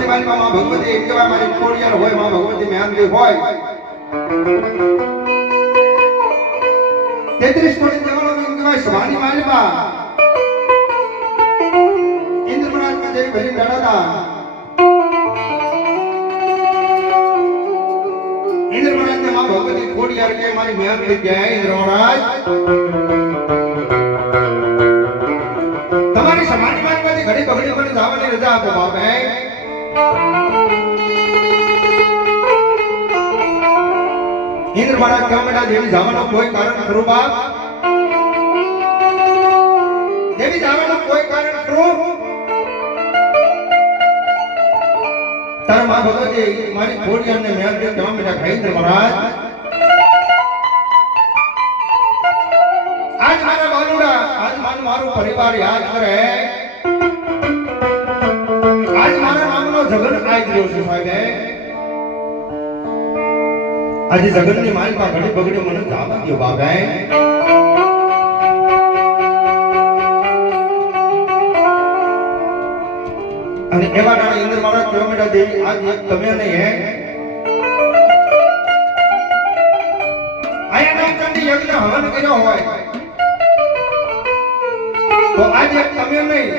સભાની વાલમાં માં ભગવતી એમ કહેવાય મારી ખોડિયાર હોય માં ભગવતી મેહાનદેવ હોય 33 કોટી દેવાળો એમ કહેવાય સભાની વાલમાં ઇન્દ્ર મહારાજ દેવી ભરી લડાતા ઇન્દ્ર મહારાજ ને માં ભગવતી ખોડિયાર કે મારી મેહાનદેવ કે ઇન્દ્ર મહારાજ તમારી સભાની વાલમાંથી ઘડી બગડી પણ જવાની રજા આપો બાપે इंद्र महाराज क्या बेटा देवी जावनो कोई कारण करो बाप देवी जावनो कोई कारण करो तार मां भगवती मारी खोडियार ने मेहर के क्या बेटा इंद्र महाराज आज मारा बालुड़ा आज मारो परिवार याद करे आज मारा नामनो जगन आई गयो છે સાહેબ આજે જગતની માલમાં ઘડી બગડી મને જાવા દો બાબા અને એવા નાના ઇન્દ્ર મહારાજ કિલોમીટર દેવી આજ એક તમે નહીં હે આયા નામ ચંડી યજ્ઞ હવન કર્યો હોય તો આજ એક તમે નહીં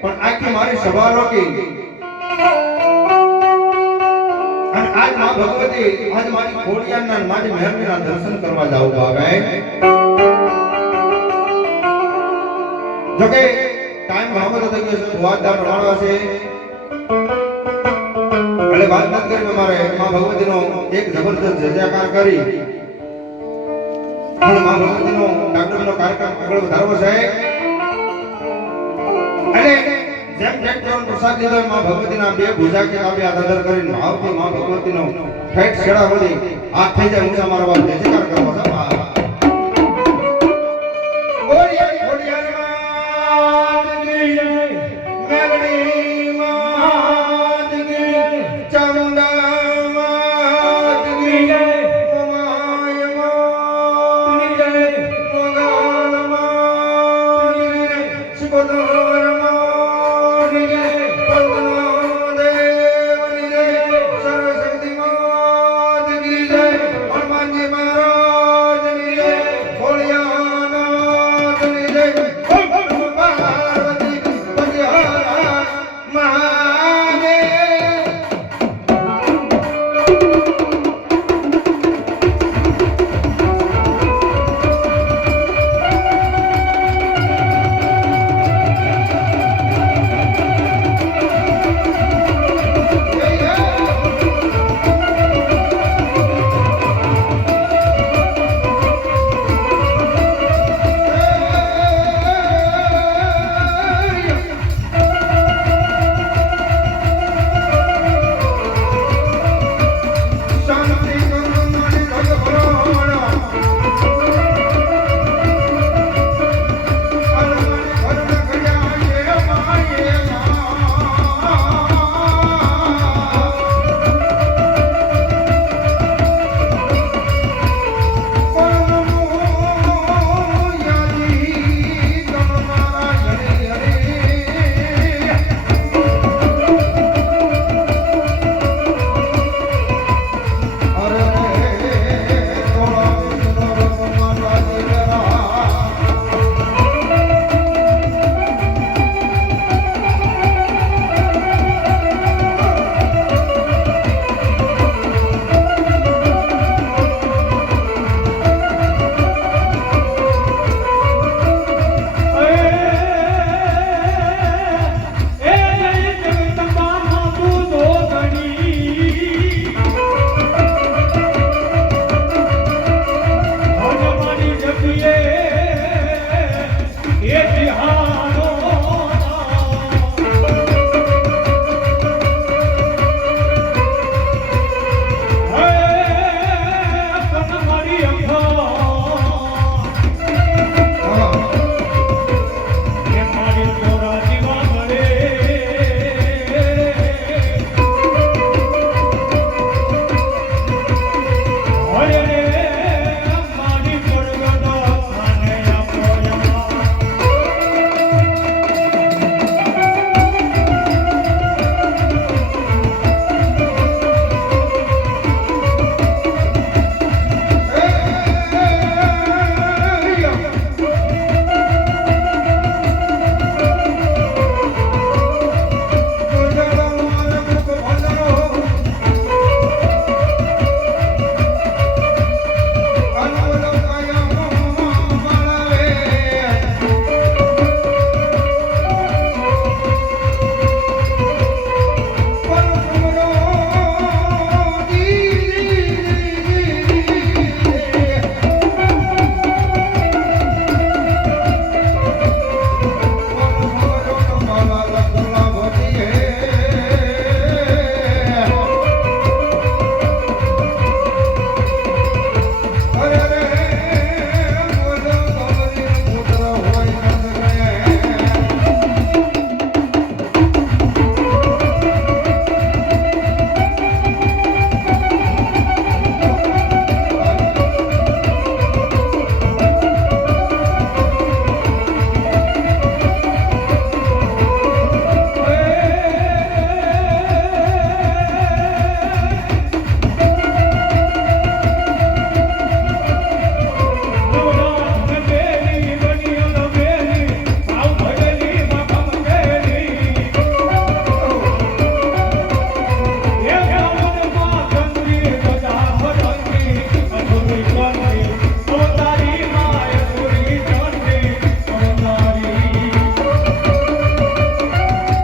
પણ આખી મારી સભા રોકી आज मां भगवती आज मारी खोडियार ना मारी मेहरबानी ना दर्शन करवा जाऊ बाबा जो के टाइम भागो तो गयो છે વાતદાર રણવા છે એટલે વાત મત કરી મારે માं ભગવતી નો એક જબરદસ્ત જયકાર કરી અને માं ભગવતી નો ડાક્ટર નો કાર્યક્રમ આગળ વધારવો છે અને જેમ જેમ કોણ પ્રસાદ લીધો માં ભગવતી ના બે ભુજા કે કાબે આદર કરીને ભાવથી માં ભગવતી નો ઠેઠ છેડા સુધી હાથ થઈ જાય હું મારા બાપ જયકાર કરવા છે